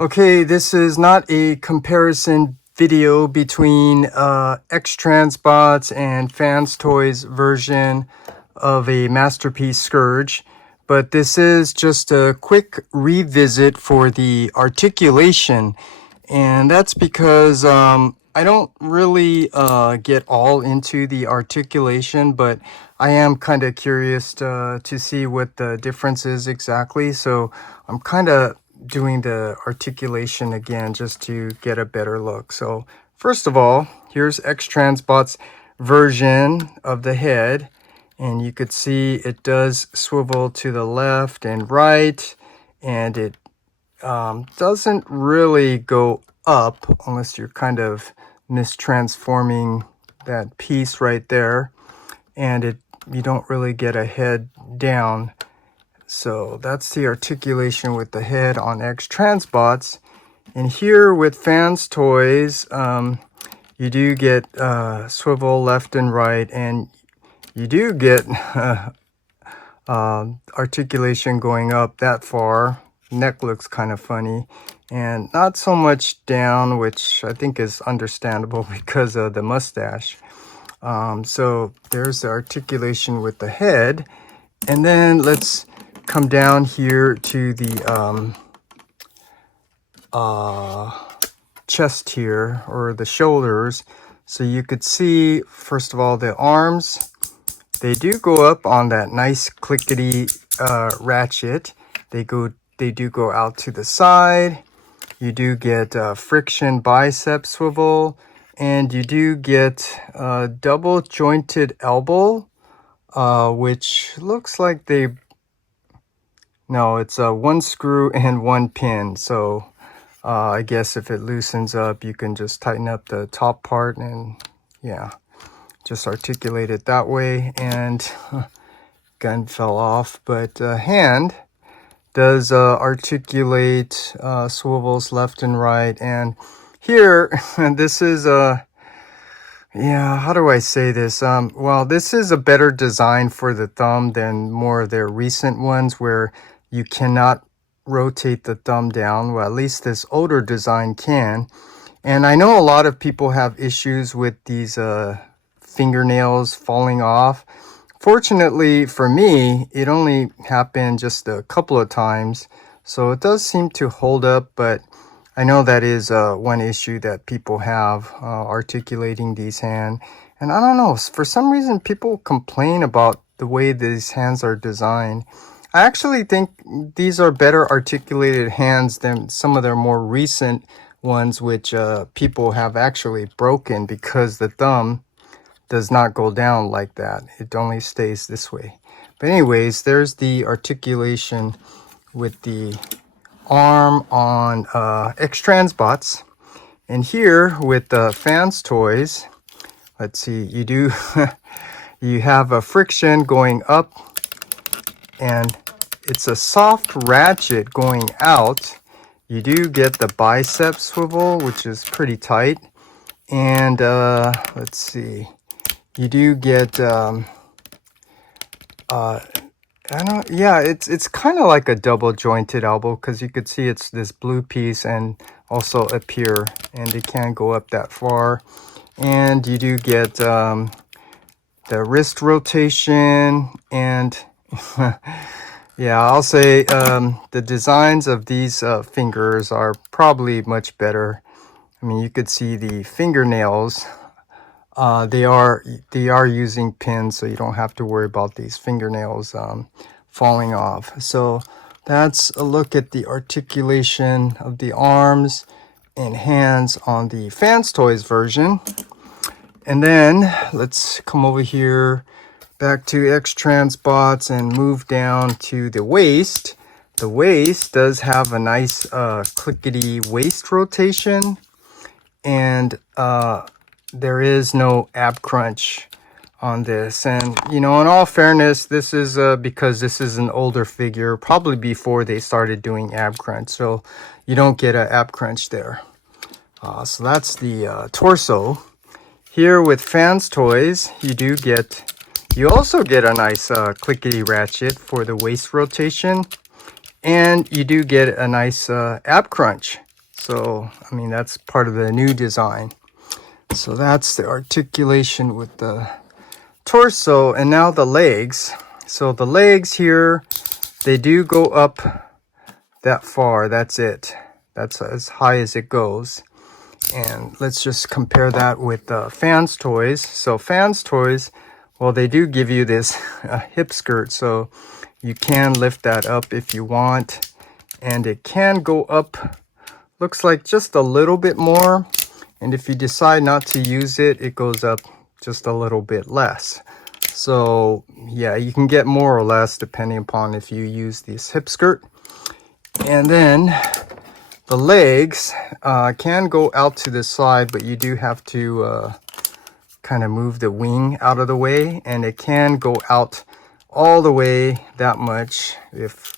Okay, this is not a comparison video between X-Transbots and FansToys version of a Masterpiece Scourge, but this is just a quick revisit for the articulation, and that's because I don't really get all into the articulation, but I am kind of curious to see what the difference is exactly, so I'm kind of doing the articulation again just to get a better look. So first of all, here's X-Transbots version of the head, and you could see it does swivel to the left and right, and it doesn't really go up unless you're kind of mistransforming that piece right there, and you don't really get a head down. So that's the articulation with the head on X-Transbots. And here with FansToys, you do get swivel left and right, and you do get articulation going up that far. Neck looks kind of funny, and not so much down, which I think is understandable because of the mustache. So there's the articulation with the head. And then let's come down here to the chest here, or the shoulders. So you could see, first of all, the arms, they do go up on that nice clickety ratchet. They do go out to the side. You do get friction bicep swivel, and you do get double jointed elbow, which looks like no, it's one screw and one pin. So I guess if it loosens up, you can just tighten up the top part and yeah, just articulate it that way. And gun fell off, but hand does articulate, swivels left and right. And here, this is yeah, how do I say this? Well, this is a better design for the thumb than more of their recent ones where you cannot rotate the thumb down. Well, at least this older design can. And I know a lot of people have issues with these fingernails falling off. Fortunately for me, it only happened just a couple of times, so it does seem to hold up, but I know that is one issue that people have articulating these hands. And I don't know, for some reason people complain about the way these hands are designed. I actually think these are better articulated hands than some of their more recent ones, which people have actually broken because the thumb does not go down like that. It only stays this way. But anyways, there's the articulation with the arm on X-Transbots. And here with the FansToys, let's see, you do you have a friction going up, and it's a soft ratchet going out. You do get the bicep swivel, which is pretty tight. And let's see, you do get yeah, it's kind of like a double jointed elbow, because you could see it's this blue piece and also up here, and it can't go up that far. And you do get the wrist rotation, and yeah, I'll say the designs of these fingers are probably much better. I mean, you could see the fingernails. They are using pins, so you don't have to worry about these fingernails falling off. So that's a look at the articulation of the arms and hands on the FansToys version. And then let's come over here back to X-Transbots and move down to the waist. The waist does have a nice clickety waist rotation, and there is no ab crunch on this. And you know, in all fairness, this is because this is an older figure, probably before they started doing ab crunch, so you don't get an ab crunch there. So that's the torso. Here with FansToys, you also get a nice clickety ratchet for the waist rotation, and you do get a nice ab crunch So, I mean, that's part of the new design. So that's the articulation with the torso. And now the legs. So the legs here, they do go up that far. That's it. That's as high as it goes. And let's just compare that with FansToys. So FansToys, well, they do give you this hip skirt, so you can lift that up if you want. And it can go up, looks like just a little bit more. And if you decide not to use it, it goes up just a little bit less. So yeah, you can get more or less depending upon if you use this hip skirt. And then the legs can go out to the side, but you do have to kind of move the wing out of the way, and it can go out all the way that much if,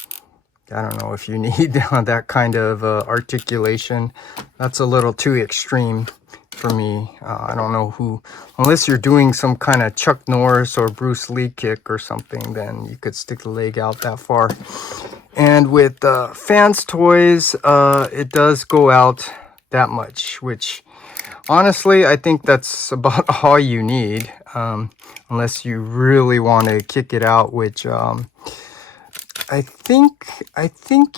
I don't know, if you need that kind of articulation. That's a little too extreme for me. I don't know who, unless you're doing some kind of Chuck Norris or Bruce Lee kick or something, then you could stick the leg out that far. And with FansToys, it does go out that much, which honestly, I think that's about all you need, unless you really want to kick it out, which I think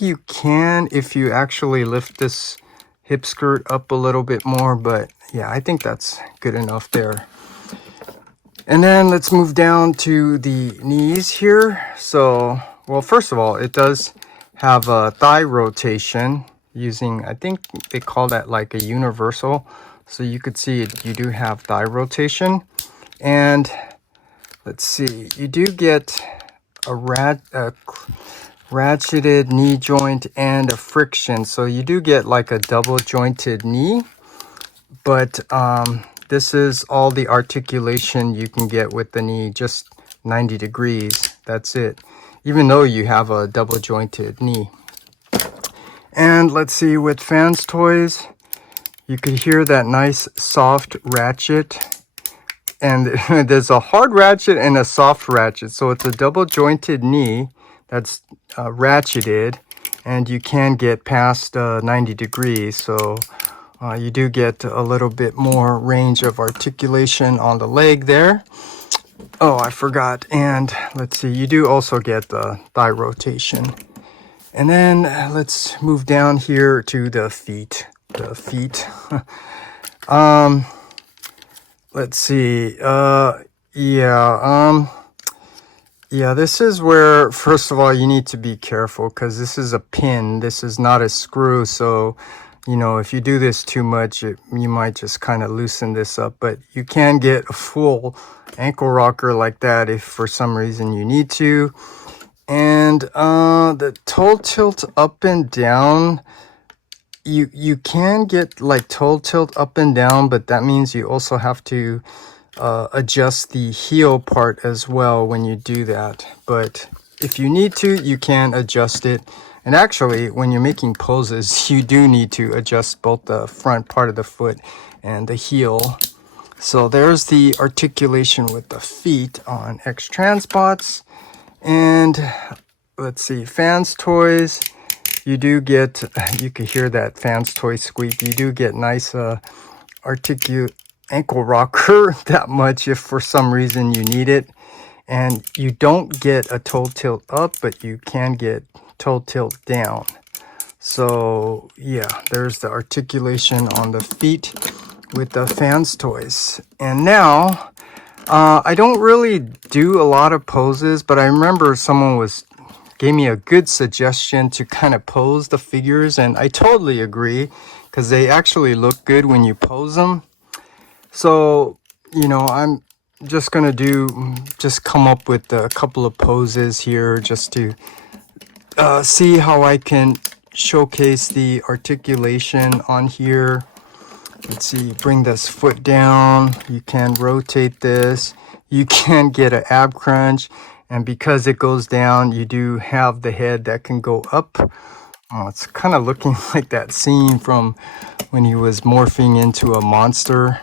you can if you actually lift this hip skirt up a little bit more, but yeah, I think that's good enough there. And then let's move down to the knees here. So, well, first of all, it does have a thigh rotation using, I think they call that like a universal. So you could see it, you do have thigh rotation. And let's see, you do get a ratcheted knee joint and a friction. So you do get like a double jointed knee, but this is all the articulation you can get with the knee, just 90 degrees. That's it, even though you have a double jointed knee. And let's see, with FansToys, you could hear that nice soft ratchet. And there's a hard ratchet and a soft ratchet. So it's a double jointed knee that's ratcheted, and you can get past 90 degrees. So you do get a little bit more range of articulation on the leg there. Oh, I forgot. And let's see, you do also get the thigh rotation. And then let's move down here to the feet. Let's see. Yeah, this is where, first of all, you need to be careful because this is a pin. This is not a screw. So, you know, if you do this too much, you might just kind of loosen this up. But you can get a full ankle rocker like that if for some reason you need to. And the toe tilt up and down, you can get like toe tilt up and down, but that means you also have to adjust the heel part as well when you do that. But if you need to, you can adjust it. And actually, when you're making poses, you do need to adjust both the front part of the foot and the heel. So there's the articulation with the feet on X-Transbots. And let's see, FansToys, you do get, you can hear that FansToy squeak. You do get nice ankle rocker that much if for some reason you need it. And you don't get a toe tilt up, but you can get toe tilt down. So yeah, there's the articulation on the feet with the FansToys. And now, I don't really do a lot of poses, but I remember someone gave me a good suggestion to kind of pose the figures, and I totally agree because they actually look good when you pose them. So, you know, I'm just gonna come up with a couple of poses here just to see how I can showcase the articulation on here. Let's see, bring this foot down. You can rotate this. You can get an ab crunch. And because it goes down, you do have the head that can go up. Oh, it's kind of looking like that scene from when he was morphing into a monster.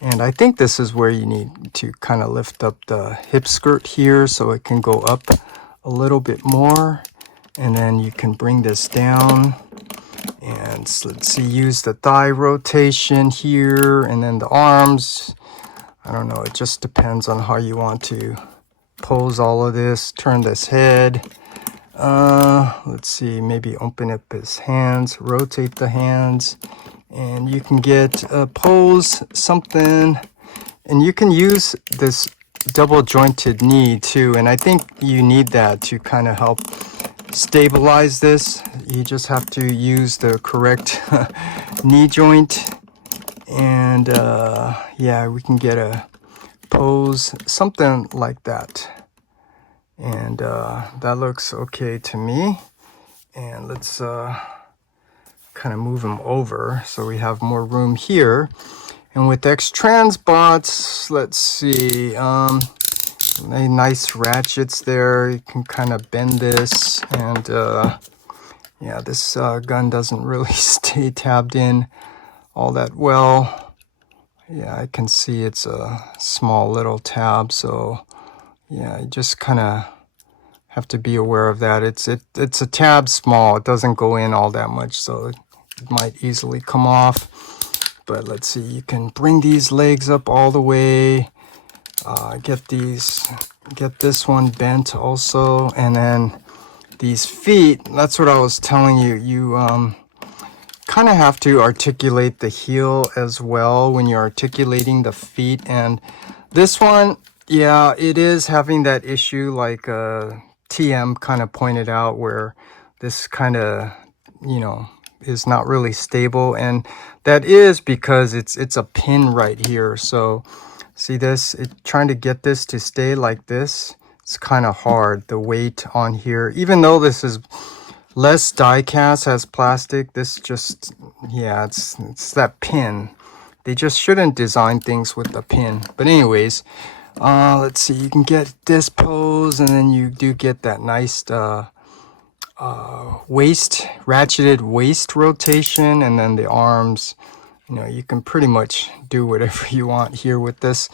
And I think this is where you need to kind of lift up the hip skirt here so it can go up a little bit more. And then you can bring this down. And let's see, use the thigh rotation here, and then the arms. I don't know, it just depends on how you want to pose all of this. Turn this head. Let's see, maybe open up his hands, rotate the hands, and you can get a pose, something. And you can use this double jointed knee too, and I think you need that to kind of help stabilize this. You just have to use the correct knee joint, and yeah, we can get a pose, something like that. And that looks okay to me. And let's kind of move him over so we have more room here. And with X-Transbots, let's see, nice ratchets there. You can kind of bend this, and yeah, this gun doesn't really stay tabbed in all that well. Yeah, I can see it's a small little tab, so yeah, you just kind of have to be aware of that. It's a tab small. It doesn't go in all that much, so it might easily come off. But let's see, you can bring these legs up all the way. Get this one bent also, and then these feet. That's what I was telling you. You kind of have to articulate the heel as well when you're articulating the feet. And this one, yeah, it is having that issue, like TM kind of pointed out, where this kind of, you know, is not really stable, and that is because it's a pin right here. So see this, trying to get this to stay like this, it's kind of hard, the weight on here. Even though this is less die cast, has plastic, this just, yeah, it's that pin. They just shouldn't design things with the pin. But anyways, let's see, you can get this pose, and then you do get that nice ratcheted waist rotation, and then the arms. You know, you can pretty much do whatever you want here with this.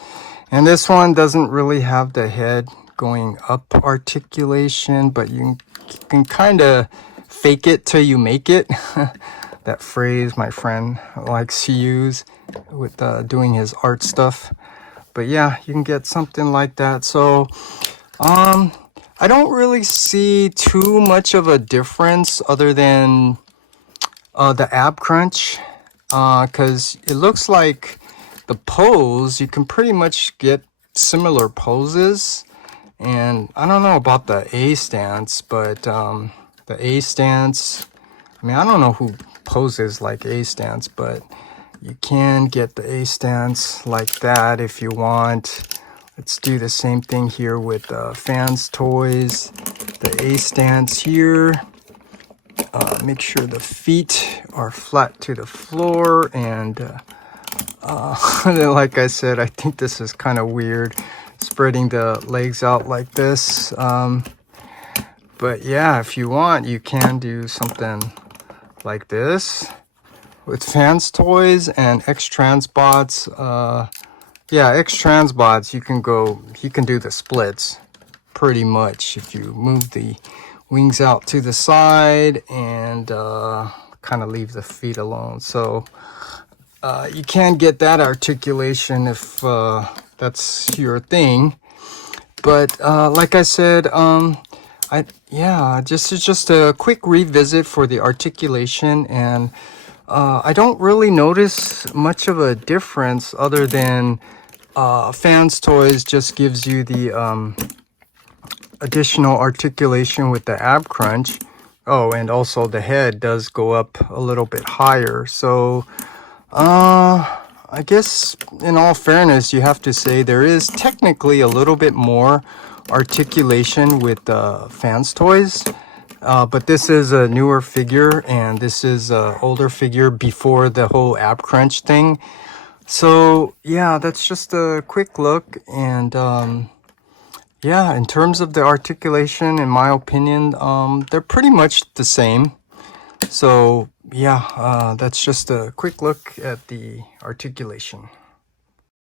And this one doesn't really have the head going up articulation, but you can kind of fake it till you make it. That phrase my friend likes to use with doing his art stuff. But yeah, you can get something like that. So I don't really see too much of a difference other than the ab crunch, because it looks like the pose, you can pretty much get similar poses. And I don't know about the A stance, but the A stance, I mean, I don't know who poses like A stance, but you can get the A stance like that if you want. Let's do the same thing here with FansToys. The A stance here. Make sure the feet are flat to the floor. And like I said, I think this is kind of weird, spreading the legs out like this. But yeah, if you want, you can do something like this with FansToys and X-Transbots. Yeah, X-Transbots, you can do the splits pretty much if you move the wings out to the side and kind of leave the feet alone. So you can get that articulation if that's your thing. But like I said, this is just a quick revisit for the articulation, and I don't really notice much of a difference other than FansToys just gives you the additional articulation with the ab crunch. Oh, and also the head does go up a little bit higher. So I guess in all fairness, you have to say there is technically a little bit more articulation with FansToys. But this is a newer figure, and this is an older figure before the whole ab crunch thing. So yeah, that's just a quick look. And yeah, in terms of the articulation, in my opinion, they're pretty much the same. So yeah, that's just a quick look at the articulation.